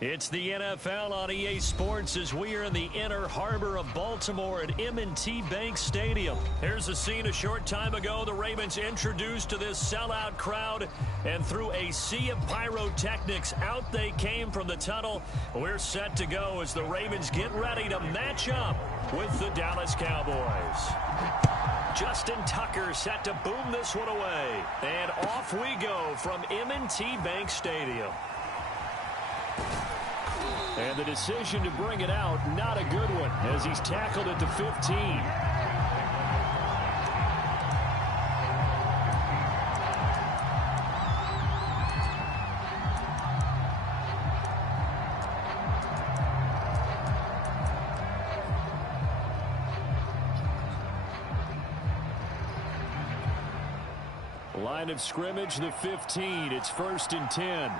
It's the NFL on EA Sports as we are in the inner harbor of Baltimore at M&T Bank Stadium. Here's a scene a short time ago. The Ravens introduced to this sellout crowd, and through a sea of pyrotechnics, out they came from the tunnel. We're set to go as the Ravens get ready to match up with the Dallas Cowboys. Justin Tucker set to boom this one away. And off we go from M&T Bank Stadium. And the decision to bring it out, not a good one, as he's tackled at the 15. Line of scrimmage, the 15. It's 1st and 10.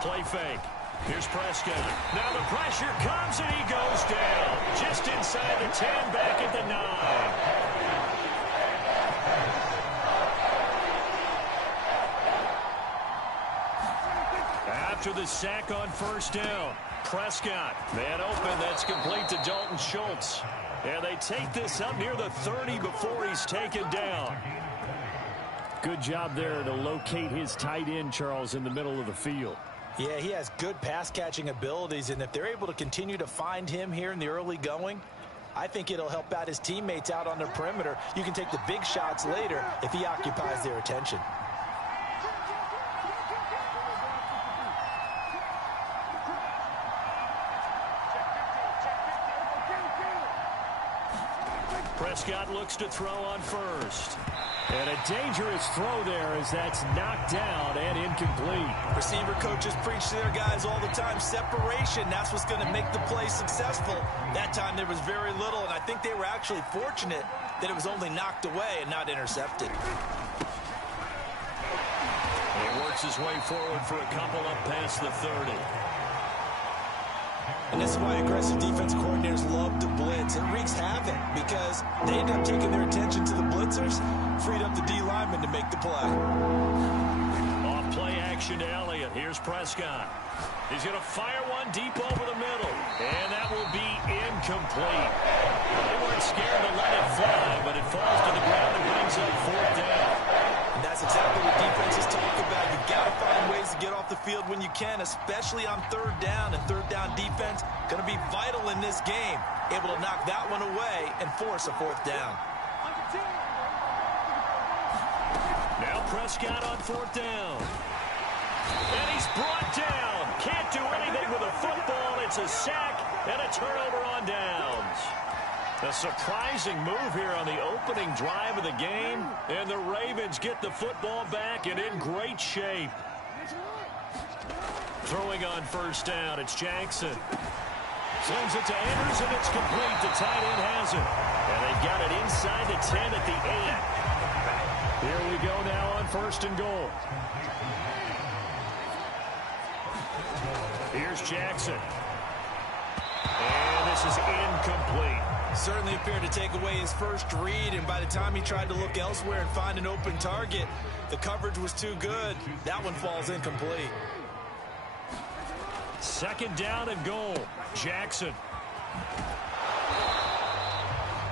Play fake. Here's Prescott. Now the pressure comes and he goes down. Just inside the 10, back at the 9. After the sack on 1st down, Prescott. Man open, that's complete to Dalton Schultz. And they take this up near the 30 before he's taken down. Good job there to locate his tight end, Charles, in the middle of the field. Yeah, he has good pass-catching abilities, and if they're able to continue to find him here in the early going, I think it'll help out his teammates out on the perimeter. You can take the big shots later if he occupies their attention. Prescott looks to throw on 1st. And a dangerous throw there as that's knocked down and incomplete. Receiver coaches preach to their guys all the time. Separation, that's what's going to make the play successful. That time there was very little, and I think they were actually fortunate that it was only knocked away and not intercepted. He works his way forward for a couple up past the 30. And this is why aggressive defense coordinators love to blitz. It wreaks havoc because they end up taking their attention to the blitzers, freed up the D lineman to make the play. Off play action to Elliott. Here's Prescott. He's going to fire one deep over the middle. And that will be incomplete. They weren't scared to let it fly, but it falls to the ground and brings up 4th down. And that's exactly what defenses talk about. You've got to find ways to get off the field when you can, especially on 3rd down. And 3rd down defense going to be vital in this game. Able to knock that one away and force a 4th down. Now Prescott on 4th down. And he's brought down. Can't do anything with a football. It's a sack and a turnover on downs. A surprising move here on the opening drive of the game. And the Ravens get the football back and in great shape. Throwing on 1st down, it's Jackson. Sends it to Andrews, and it's complete. The tight end has it. And they've got it inside the 10 at the 8. Here we go now on 1st and goal. Here's Jackson. And this is incomplete. Certainly appeared to take away his first read, and by the time he tried to look elsewhere and find an open target, the coverage was too good. That one falls incomplete. 2nd down and goal. Jackson.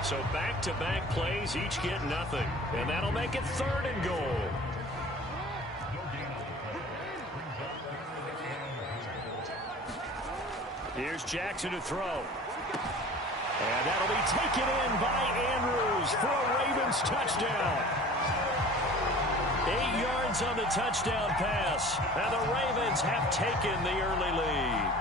So back-to-back plays, each get nothing. And that'll make it 3rd and goal. Here's Jackson to throw. And that'll be taken in by Andrews for a Ravens touchdown. 8 yards on the touchdown pass. And the Ravens have taken the early lead.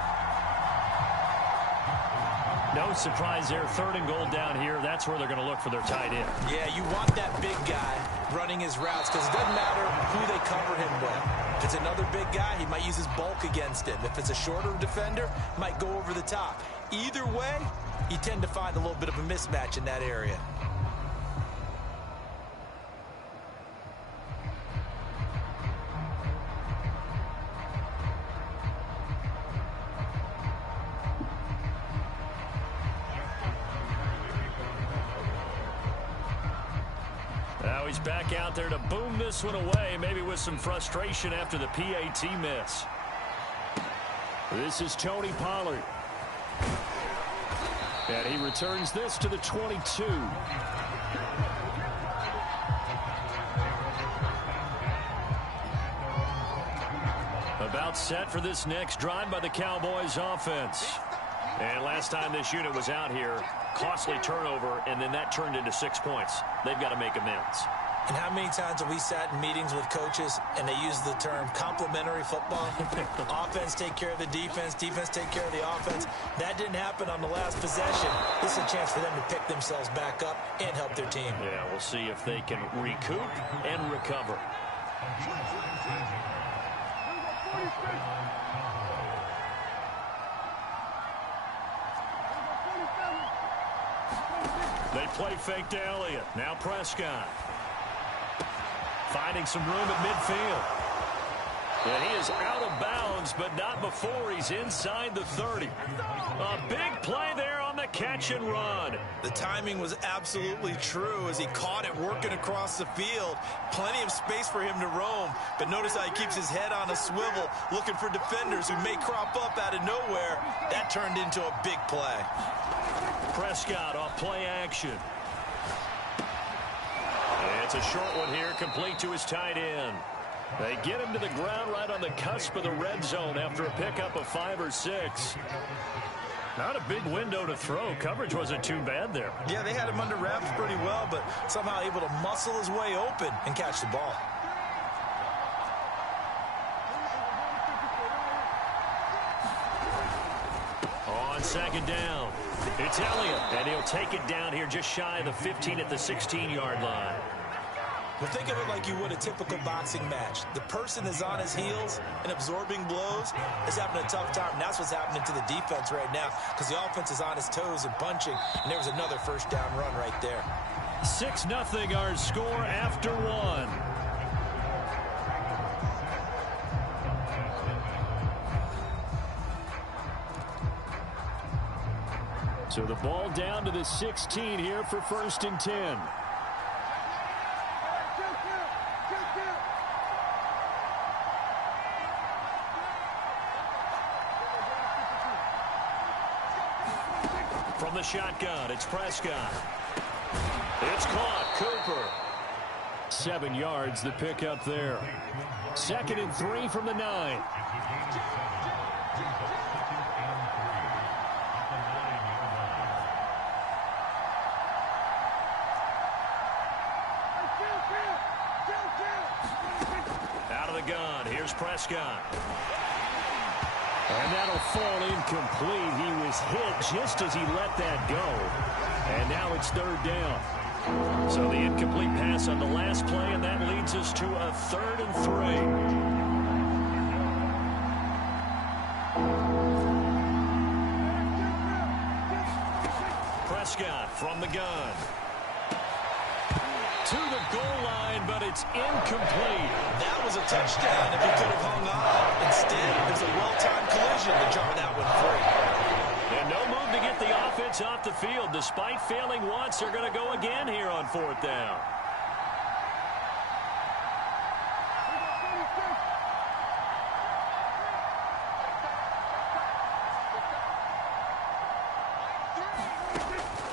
No surprise there. 3rd and goal down here. That's where they're going to look for their tight end. Yeah, you want that big guy running his routes because it doesn't matter who they cover him with. If it's another big guy, he might use his bulk against him. If it's a shorter defender, might go over the top. Either way, you tend to find a little bit of a mismatch in that area. he's back out there to boom this one away, maybe with some frustration after the PAT miss. This is Tony Pollard. And he returns this to the 22. About set for this next drive by the Cowboys offense. And last time this unit was out here, costly turnover, and then that turned into 6 points. They've got to make amends. And how many times have we sat in meetings with coaches and they use the term complementary football? Offense take care of the defense, defense take care of the offense. That didn't happen on the last possession. This is a chance for them to pick themselves back up and help their team. Yeah, we'll see if they can recoup and recover. They play fake to Elliott. Now Prescott. Finding some room at midfield. And he is out of bounds, but not before he's inside the 30. A big play there on the catch and run. The timing was absolutely true as he caught it working across the field. Plenty of space for him to roam, but notice how he keeps his head on a swivel, looking for defenders who may crop up out of nowhere. That turned into a big play. Prescott off play action. It's a short one here, complete to his tight end. They get him to the ground right on the cusp of the red zone after a pickup of 5 or 6. Not a big window to throw. Coverage wasn't too bad there. Yeah, they had him under wraps pretty well, but somehow able to muscle his way open and catch the ball. On second down, it's Elliott, and he'll take it down here just shy of the 15 at the 16-yard line. Well, think of it like you would a typical boxing match. The person is on his heels and absorbing blows is having a tough time. And that's what's happening to the defense right now because the offense is on his toes and punching. And there was another first down run right there. 6-0 our score after 1. So the ball down to the 16 here for 1st and 10. From the shotgun, it's Prescott. It's caught. Cooper. 7 yards, the pickup there. 2nd and 3 from the 9. Out of the gun, here's Prescott. And that'll fall incomplete. He was hit just as he let that go. And now it's 3rd down. So the incomplete pass on the last play, and that leads us to a 3rd and 3. Prescott from the gun. To the goal line, but it's incomplete. That was a touchdown if he could have hung on. Instead, it was a well-timed collision to jar that one free. And no move to get the offense off the field. Despite failing once, they're going to go again here on 4th down.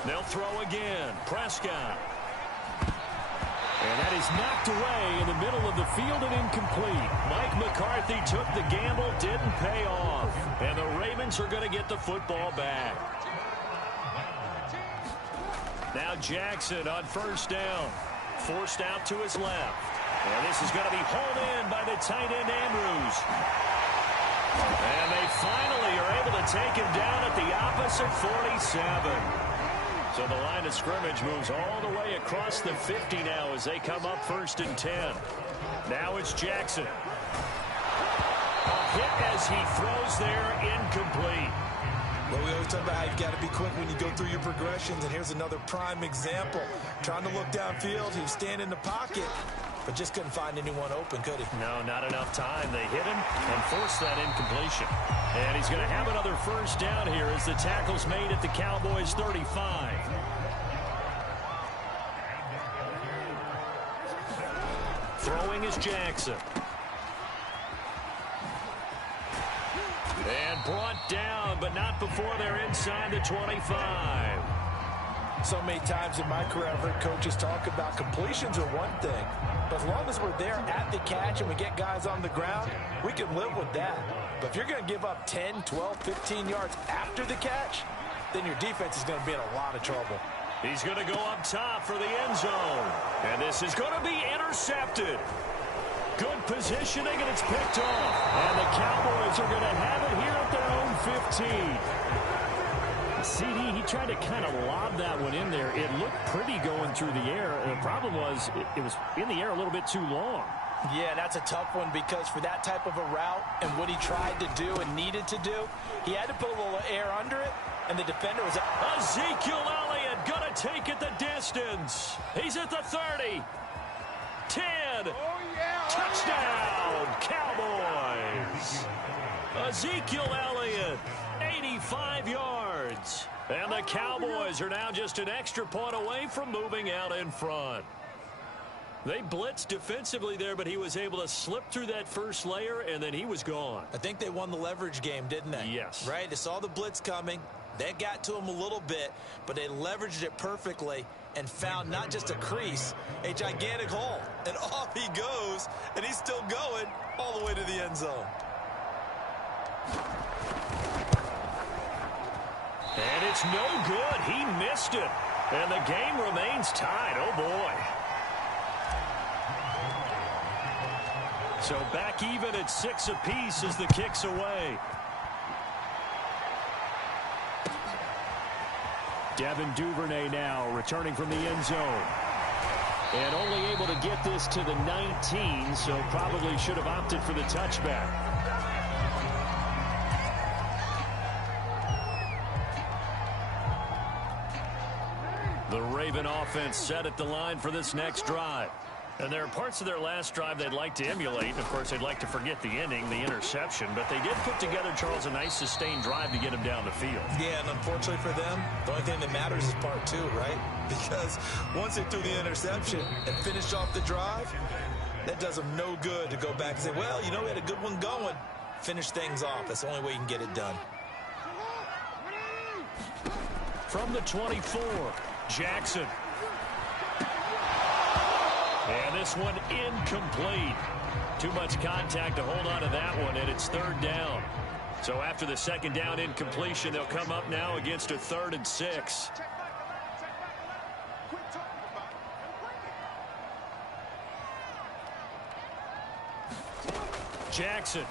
They'll throw again. Prescott. And that is knocked away in the middle of the field and incomplete. Mike McCarthy took the gamble, didn't pay off. And the Ravens are going to get the football back. Now Jackson on 1st down. Forced out to his left. And this is going to be hauled in by the tight end Andrews. And they finally are able to take him down at the opposite 47. So the line of scrimmage moves all the way across the 50 now as they come up 1st and 10. Now it's Jackson. A hit as he throws there, incomplete. Well, we always talk about how you've got to be quick when you go through your progressions, and here's another prime example. Trying to look downfield, he was standing in the pocket, but just couldn't find anyone open, could he? No, not enough time. They hit him and forced that incompletion. And he's going to have another 1st down here as the tackle's made at the Cowboys 35. Throwing is Jackson. And brought down, but not before they're inside the 25. So many times in my career, I've heard coaches talk about completions are one thing. But as long as we're there at the catch and we get guys on the ground, we can live with that. But if you're going to give up 10, 12, 15 yards after the catch, then your defense is going to be in a lot of trouble. He's going to go up top for the end zone. And this is going to be intercepted. Good positioning, and it's picked off. And the Cowboys are going to have it here at their own 15. CD, he tried to kind of lob that one in there. It looked pretty going through the air. The problem was it was in the air a little bit too long. Yeah, that's a tough one because for that type of a route and what he tried to do and needed to do, he had to put a little air under it, and the defender was out. Ezekiel Elliott going to take it the distance. He's at the 30. 10. Touchdown, Cowboys. Ezekiel Elliott, 85 yards. And the Cowboys are now just an extra point away from moving out in front. They blitzed defensively there, but he was able to slip through that first layer, and then he was gone. I think they won the leverage game, didn't they? Yes. Right? They saw the blitz coming. They got to him a little bit, but they leveraged it perfectly and found not just a crease, a gigantic hole. And off he goes, and he's still going all the way to the end zone. And it's no good. He missed it. And the game remains tied. Oh, boy. So back even at 6 apiece as the kick's away. Devin Duvernay now returning from the end zone. And only able to get this to the 19, so probably should have opted for the touchback. The Raven offense set at the line for this next drive. And there are parts of their last drive they'd like to emulate. And, of course, they'd like to forget the ending, the interception. But they did put together, Charles, a nice sustained drive to get him down the field. Yeah, and unfortunately for them, the only thing that matters is part 2, right? Because once they threw the interception and finished off the drive, that does them no good to go back and say, well, you know, we had a good one going. Finish things off. That's the only way you can get it done. From the 24, Jackson. And this one incomplete. Too much contact to hold on to that one, and it's 3rd down. So after the 2nd down incompletion, they'll come up now against a 3rd and 6. Jackson.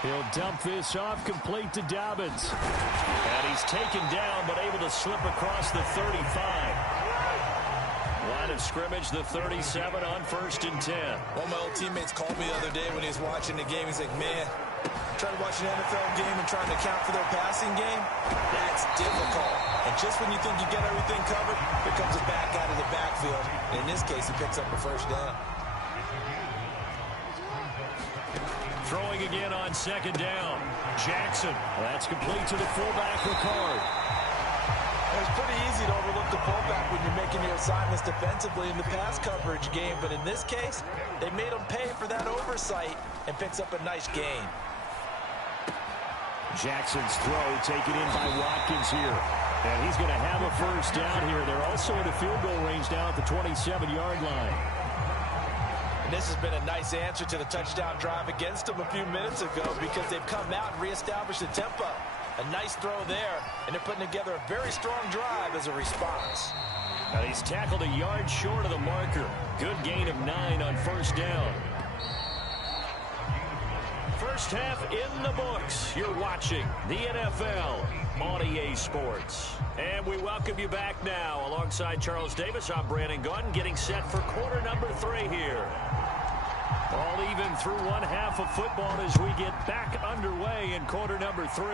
He'll dump this off complete to Dobbins. And he's taken down, but able to slip across the 35. Line of scrimmage, the 37 on 1st and 10. One of my old teammates called me the other day when he was watching the game. He's like, man, trying to watch an NFL game and trying to account for their passing game, that's difficult. And just when you think you get everything covered, here comes a back out of the backfield. And in this case, he picks up a 1st down. Throwing again on 2nd down. Jackson. That's complete to the fullback, Ricard. It's pretty easy to overlook the pullback when you're making your assignments defensively in the pass coverage game. But in this case, they made him pay for that oversight and picks up a nice gain. Jackson's throw taken in by Watkins here. And he's going to have a 1st down here. They're also in a field goal range down at the 27-yard line. And this has been a nice answer to the touchdown drive against them a few minutes ago because they've come out and reestablished the tempo. A nice throw there, and they're putting together a very strong drive as a response. Now he's tackled a yard short of the marker. Good gain of 9 on 1st down. First half in the books. You're watching the NFL on EA Sports. And we welcome you back now. Alongside Charles Davis, I'm Brandon Gunn, getting set for quarter number 3 here. All even through one half of football as we get back underway in quarter number 3.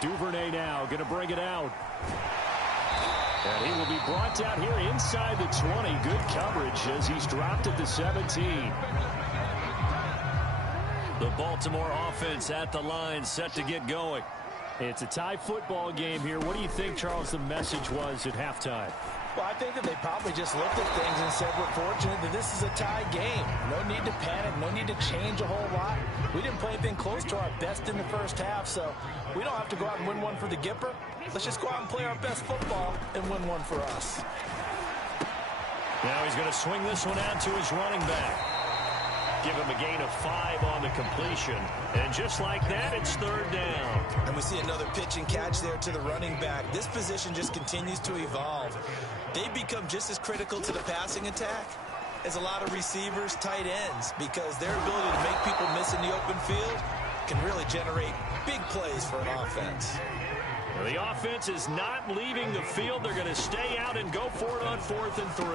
Duvernay now going to bring it out. And he will be brought down here inside the 20. Good coverage as he's dropped at the 17. The Baltimore offense at the line set to get going. It's a tie football game here. What do you think, Charles, the message was at halftime? Well, I think that they probably just looked at things and said, we're fortunate that this is a tie game. No need to panic. No need to change a whole lot. We didn't play anything close to our best in the first half, so we don't have to go out and win one for the Gipper. Let's just go out and play our best football and win one for us. Now he's going to swing this one out to his running back. Give him a gain of 5 on the completion. And just like that, it's 3rd down. And we see another pitch and catch there to the running back. This position just continues to evolve. They become just as critical to the passing attack as a lot of receivers, tight ends, because their ability to make people miss in the open field can really generate big plays for an offense. Well, the offense is not leaving the field. They're going to stay out and go for it on 4th and 3.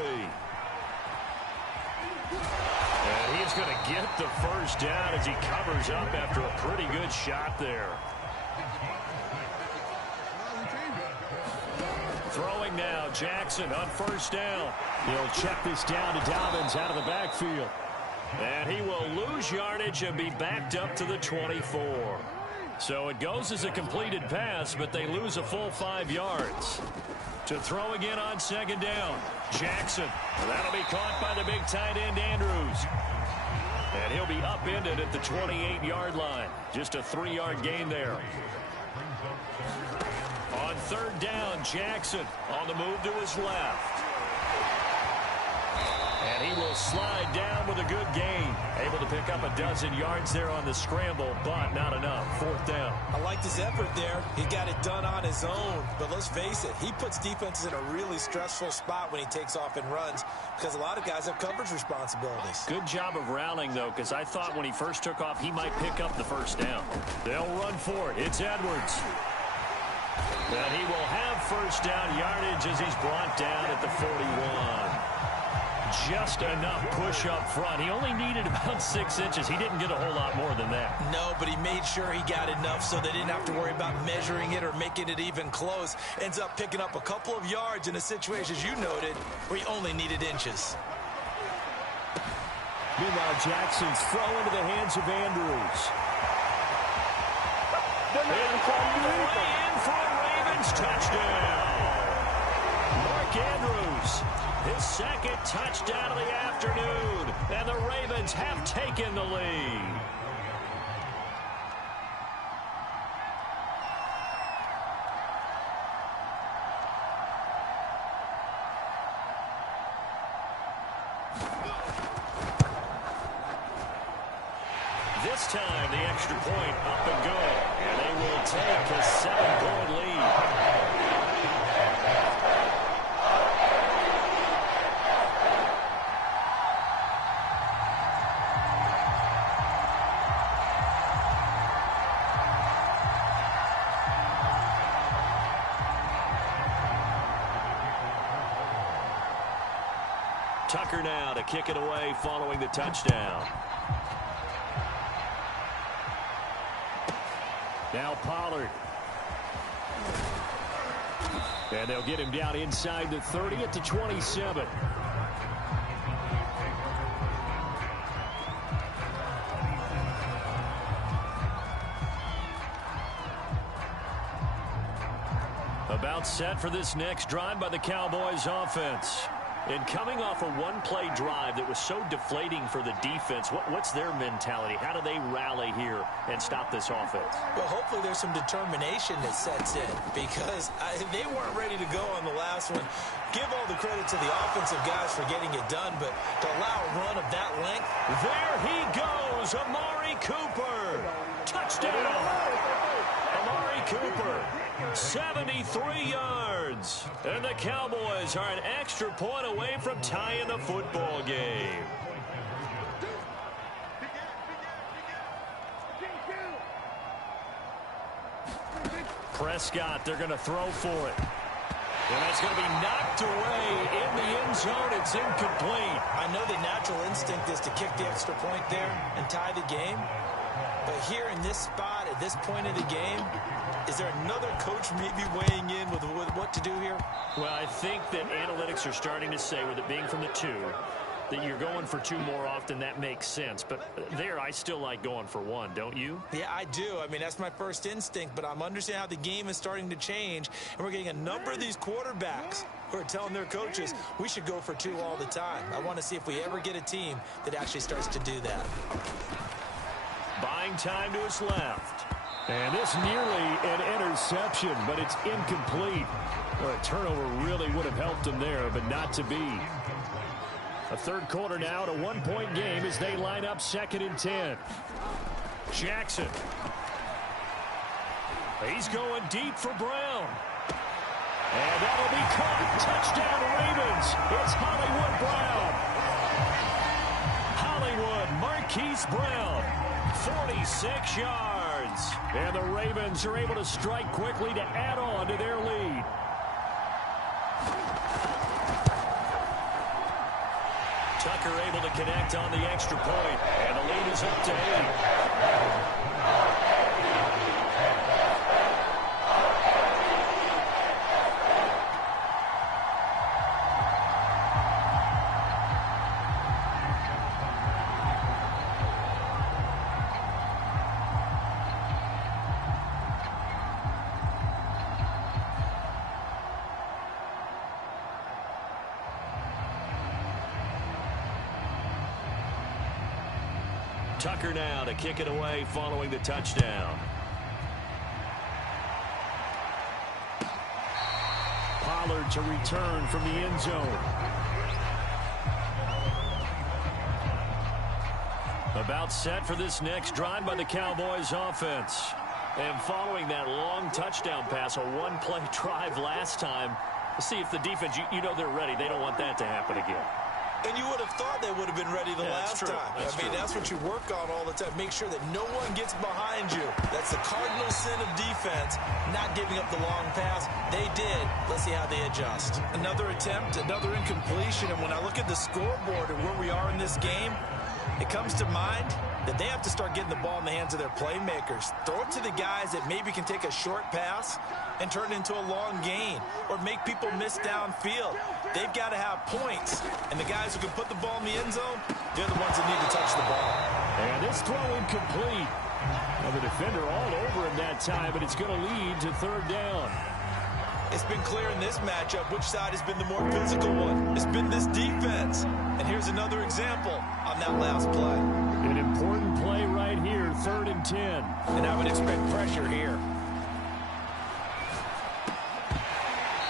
And he's going to get the first down as he covers up after a pretty good shot there. Throwing now, Jackson on 1st down. He'll check this down to Dobbins out of the backfield. And he will lose yardage and be backed up to the 24. So it goes as a completed pass, but they lose a full 5 yards. To throw again on 2nd down, Jackson. That'll be caught by the big tight end, Andrews. And he'll be upended at the 28-yard line. Just a 3-yard gain there. On 3rd down, Jackson on the move to his left. And he will slide down with a good gain. Able to pick up a dozen yards there on the scramble, but not enough. 4th down. I liked his effort there. He got it done on his own. But let's face it, he puts defenses in a really stressful spot when he takes off and runs because a lot of guys have coverage responsibilities. Good job of rallying, though, because I thought when he first took off, he might pick up the 1st down. They'll run for it. It's Edwards. And he will have 1st down yardage as he's brought down at the 41. Just enough push up front. He only needed about 6 inches. He didn't get a whole lot more than that. No, but he made sure he got enough so they didn't have to worry about measuring it or making it even close. Ends up picking up a couple of yards in a situation, as you noted, where he only needed inches. Meanwhile, Jackson's throw into the hands of Andrews. In for a Ravens touchdown. Mark Andrews. His 2nd touchdown of the afternoon, and the Ravens have taken the lead. This time, the extra point up and good, and they will take a 7-point lead. Tucker now to kick it away following the touchdown. Now Pollard. And they'll get him down inside the 30 at the 27. About set for this next drive by the Cowboys offense. And coming off a one-play drive that was so deflating for the defense, what's their mentality? How do they rally here and stop this offense? Well, hopefully there's some determination that sets in because they weren't ready to go on the last one. Give all the credit to the offensive guys for getting it done, but to allow a run of that length. There he goes, Amari Cooper. Touchdown. Amari Cooper. 73 yards. And the Cowboys are an extra point away from tying the football game. Prescott, they're going to throw for it. And that's going to be knocked away in the end zone. It's incomplete. I know the natural instinct is to kick the extra point there and tie the game. But here in this spot, at this point of the game, is there another coach maybe weighing in with what to do here? Well, I think that analytics are starting to say, with it being from the 2, that you're going for 2 more often, that makes sense. But there, I still like going for 1, don't you? Yeah, I do. I mean, that's my first instinct, but I'm understanding how the game is starting to change, and we're getting a number of these quarterbacks who are telling their coaches we should go for 2 all the time. I want to see if we ever get a team that actually starts to do that. Buying time to his left. And this nearly an interception, but it's incomplete. Well, a turnover really would have helped him there, but not to be. A third quarter now, a 1-point game as they line up 2nd and 10. Jackson. He's going deep for Brown. And that'll be caught. Touchdown Ravens. It's Hollywood Brown. Hollywood Marquise Brown. 46 yards. And the Ravens are able to strike quickly to add on to their lead. Tucker able to connect on the extra point. And the lead is up to 8. Tucker now to kick it away following the touchdown. Pollard to return from the end zone. About set for this next drive by the Cowboys offense. And following that long touchdown pass, a 1-play drive last time, see if the defense, you know they're ready. They don't want that to happen again. And you would have thought they would have been ready the last time. That's what you work on all the time. Make sure that no one gets behind you. That's the cardinal sin of defense, not giving up the long pass. They did. Let's see how they adjust. Another attempt, another incompletion. And when I look at the scoreboard and where we are in this game, it comes to mind that they have to start getting the ball in the hands of their playmakers. Throw it to the guys that maybe can take a short pass and turn it into a long gain or make people miss downfield. They've got to have points. And the guys who can put the ball in the end zone, they're the ones that need to touch the ball. And this throw incomplete. Well, the defender all over him that time, but it's going to lead to 3rd down. It's been clear in this matchup which side has been the more physical one. It's been this defense. And here's another example on that last play. An important play right here, 3rd and 10. And I would expect pressure here.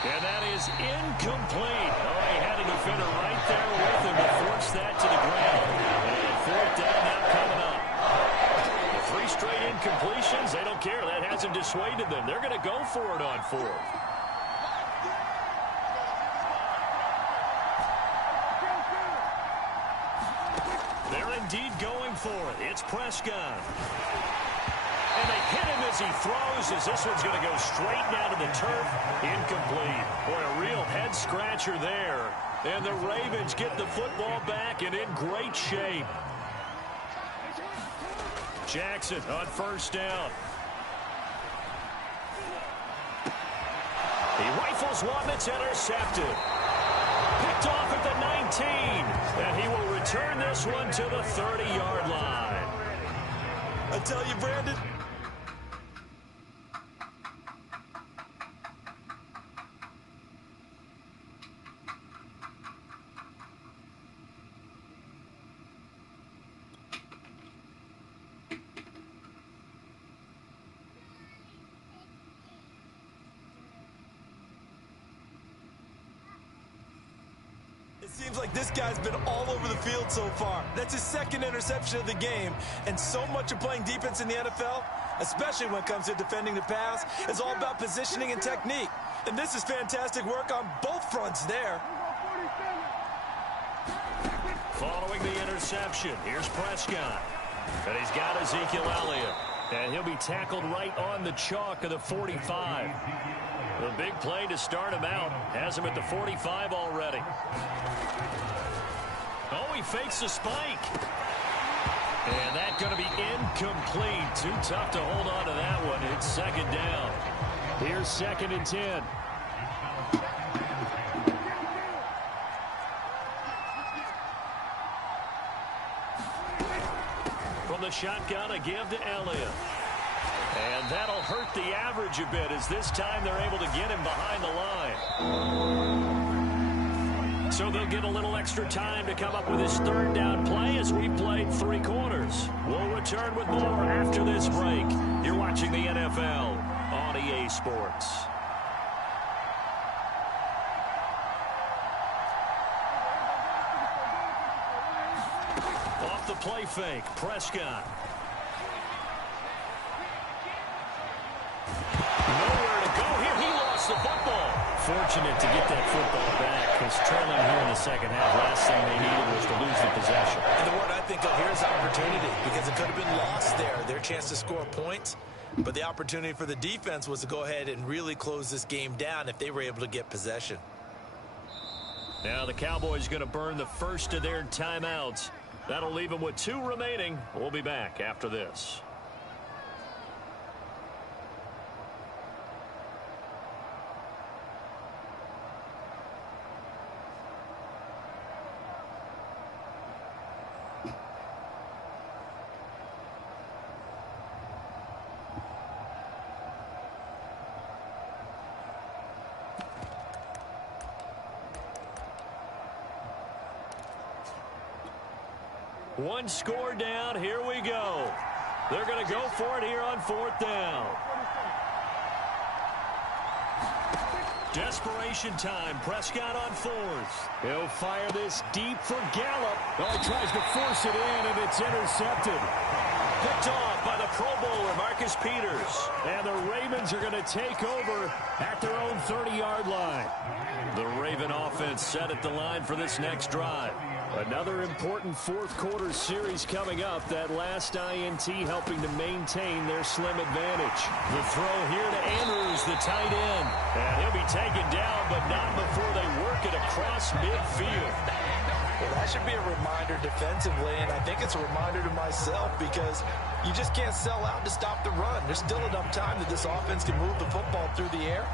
And that is incomplete. Oh, he had a defender right there with him to force that to the ground. And 4th down now coming up. 3 straight incompletions, they don't care. That hasn't dissuaded them. They're going to go for it on 4th. They're indeed going for it. It's Prescott. And they hit him as he throws, as this one's going to go straight down to the turf. Incomplete. Boy, a real head-scratcher there. And the Ravens get the football back and in great shape. Jackson on 1st down. He rifles one that's intercepted. Picked off at the 19. And he will return this one to the 30-yard line. I tell you, Brandon, it seems like this guy's been all over the field so far. That's his 2nd interception of the game. And so much of playing defense in the NFL, especially when it comes to defending the pass, is all about positioning and technique. And this is fantastic work on both fronts there. Following the interception, here's Prescott. And he's got Ezekiel Elliott. And he'll be tackled right on the chalk of the 45. The big play to start him out. Has him at the 45 already. Oh, he fakes the spike. And that's going to be incomplete. Too tough to hold on to that one. It's 2nd down. Here's 2nd and 10. shotgun, a give to Elliott. And that'll hurt the average a bit as this time they're able to get him behind the line. So they'll get a little extra time to come up with his third down play as we played 3 quarters. We'll return with more after this break. You're watching the NFL on EA Sports. Off the play fake, Prescott. Nowhere to go here. He lost the football. Fortunate to get that football back because trailing here in the second half, last thing they needed was to lose the possession. And the word I think of here is opportunity because it could have been lost there. Their chance to score points. But the opportunity for the defense was to go ahead and really close this game down if they were able to get possession. Now the Cowboys going to burn the first of their timeouts. That'll leave them with 2 remaining. We'll be back after this. One score down. Here we go. They're going to go for it here on 4th down. Desperation time. Prescott on 4th. He'll fire this deep for Gallup. Oh, he tries to force it in, and it's intercepted. Picked off by the Pro Bowler, Marcus Peters. And the Ravens are going to take over at their own 30-yard line. The Raven offense set at the line for this next drive. Another important 4th quarter series coming up. That last INT helping to maintain their slim advantage. The throw here to Andrews, the tight end. And he'll be taken down, but not before they work it across midfield. Well, that should be a reminder defensively, and I think it's a reminder to myself because you just can't sell out to stop the run. There's still enough time that this offense can move the football through the air,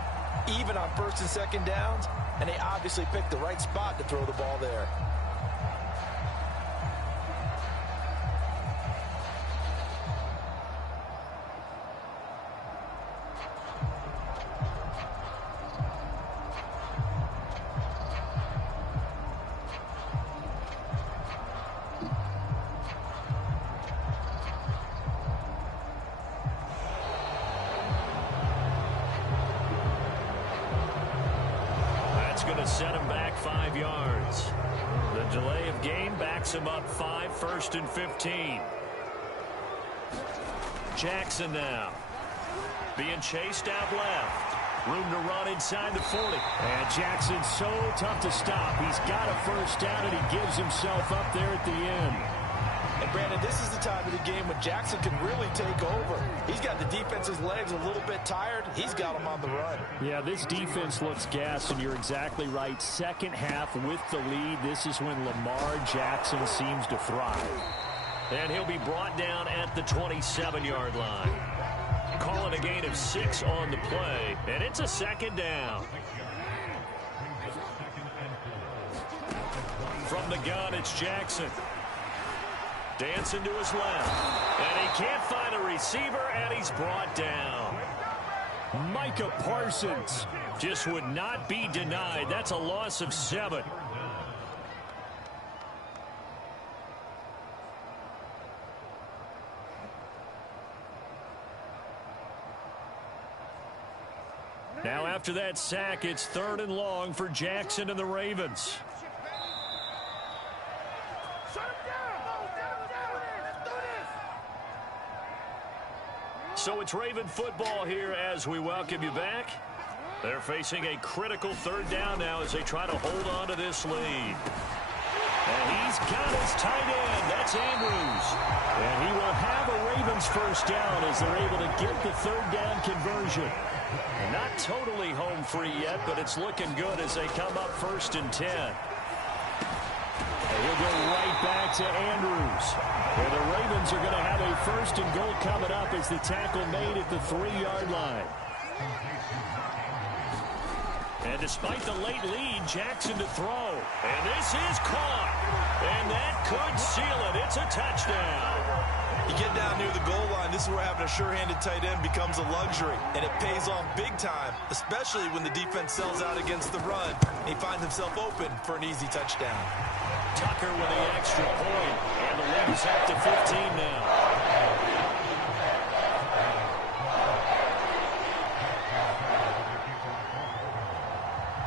even on 1st and 2nd downs, and they obviously picked the right spot to throw the ball there. Going to set him back 5 yards. The delay of game backs him up 5, 1st and 15. Jackson now. Being chased out left. Room to run inside the 40. And Jackson's so tough to stop. He's got a first down, and he gives himself up there at the end. And Brandon, this is the time of the game when Jackson can really take over. He's got the defense's legs a little bit tired. He's got them on the run. Yeah, this defense looks gassed, and you're exactly right. Second half with the lead, this is when Lamar Jackson seems to thrive. And he'll be brought down at the 27-yard line. Calling a gain of 6 on the play, and it's a 2nd down. From the gun, it's Jackson. Dancing to his left. And he can't find a receiver, and he's brought down. Micah Parsons just would not be denied. That's a loss of 7. Now after that sack, it's 3rd and long for Jackson and the Ravens. So it's Raven football here as we welcome you back. They're facing a critical 3rd down now as they try to hold on to this lead. And he's got his tight end. That's Andrews. And he will have a Ravens first down as they're able to get the 3rd down conversion. And not totally home free yet, but it's looking good as they come up 1st and 10. And he'll go right back to Andrews. And the Ravens are going to have a 1st and goal coming up as the tackle made at the 3-yard line. And despite the late lead, Jackson to throw. And this is caught. And that could seal it. It's a touchdown. You get down near the goal line, this is where having a sure-handed tight end becomes a luxury, and it pays off big time, especially when the defense sells out against the run. He finds himself open for an easy touchdown. Tucker with the extra point, and the lead is up to 15 now.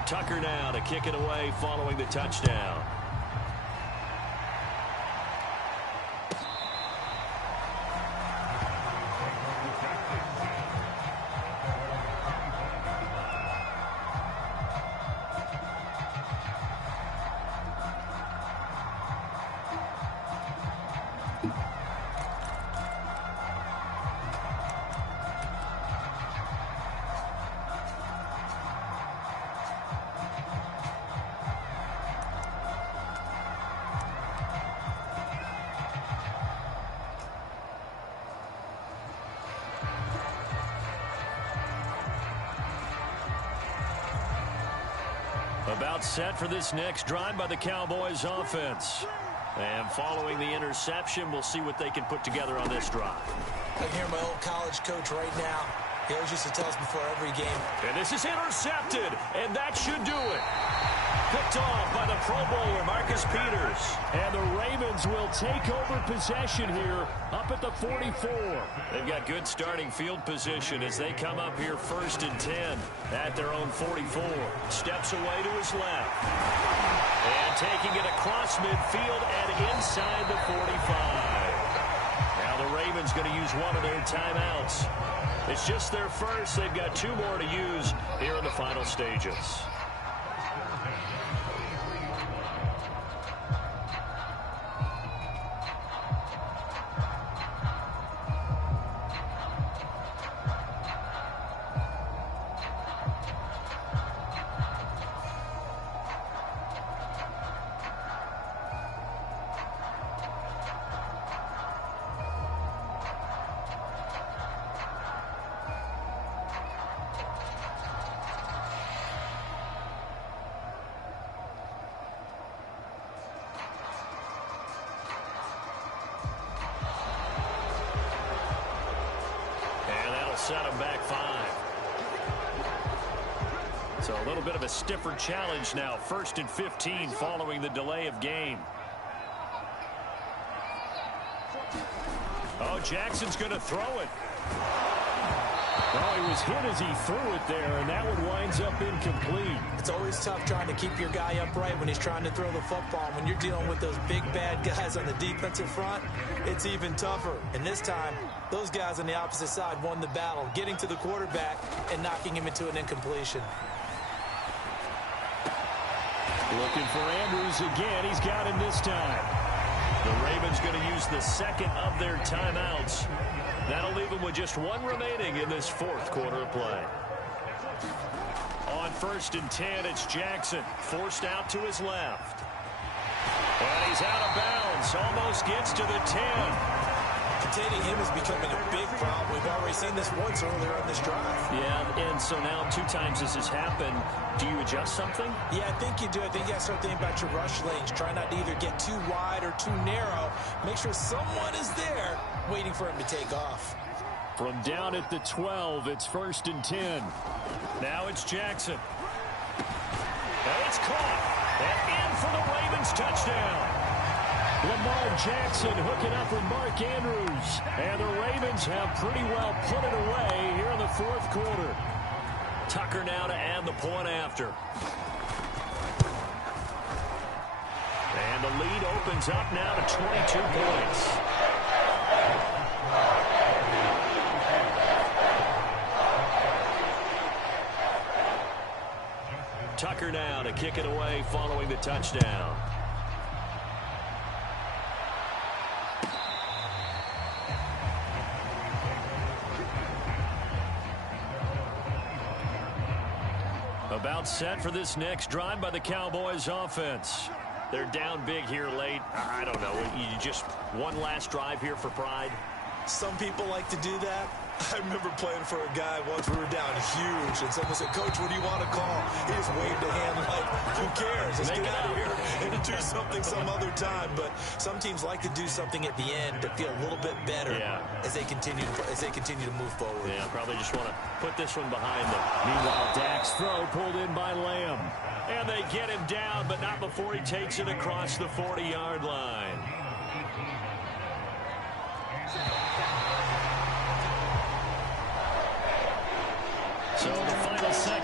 Tucker now to kick it away following the touchdown. About set for this next drive by the Cowboys offense. And following the interception, we'll see what they can put together on this drive. I hear my old college coach right now. He always used to tell us before every game. And this is intercepted, and that should do it. Picked off by the Pro Bowler, Marcus Peters. And the Ravens will take over possession here up at the 44. They've got good starting field position as they come up here 1st and 10 at their own 44. Steps away to his left. And taking it across midfield and inside the 45. Now the Ravens going to use one of their timeouts. It's just their first. They've got 2 more to use here in the final stages. Set him back 5. So a little bit of a stiffer challenge now. 1st and 15 following the delay of game. Oh, Jackson's going to throw it. Oh, he was hit as he threw it there, and that one winds up incomplete. It's always tough trying to keep your guy upright when he's trying to throw the football. When you're dealing with those big, bad guys on the defensive front, it's even tougher. And this time, those guys on the opposite side won the battle, getting to the quarterback and knocking him into an incompletion. Looking for Andrews again. He's got him this time. The Ravens going to use the second of their timeouts. That'll leave them with just 1 remaining in this 4th quarter of play. On 1st and 10, it's Jackson. Forced out to his left. And he's out of bounds. Almost gets to the 10. Containing him is becoming a big problem. We've already seen this once earlier on this drive. Yeah, and so now 2 times this has happened. Do you adjust something? Yeah, I think you do. I think you have to start thinking about your rush lanes. Try not to either get too wide or too narrow. Make sure someone is there waiting for him to take off. From down at the 12, it's 1st and 10. Now it's Jackson. And it's caught. And in for the Ravens touchdown. Lamar Jackson hooking up with Mark Andrews. And the Ravens have pretty well put it away here in the 4th quarter. Tucker now to add the point after. And the lead opens up now to 22 points. Tucker now to kick it away following the touchdown. About set for this next drive by the Cowboys offense. They're down big here late. I don't know. You just one last drive here for pride? Some people like to do that. I remember playing for a guy once. We were down huge, and someone said, "Coach, what do you want to call?" He just waved a hand like, who cares? Let's get out of here and do something some other time. But some teams like to do something at the end to feel a little bit better as they continue to move forward. Yeah, probably just want to put this one behind them. Meanwhile, Dak's throw pulled in by Lamb. And they get him down, but not before he takes it across the 40-yard line. So the final second.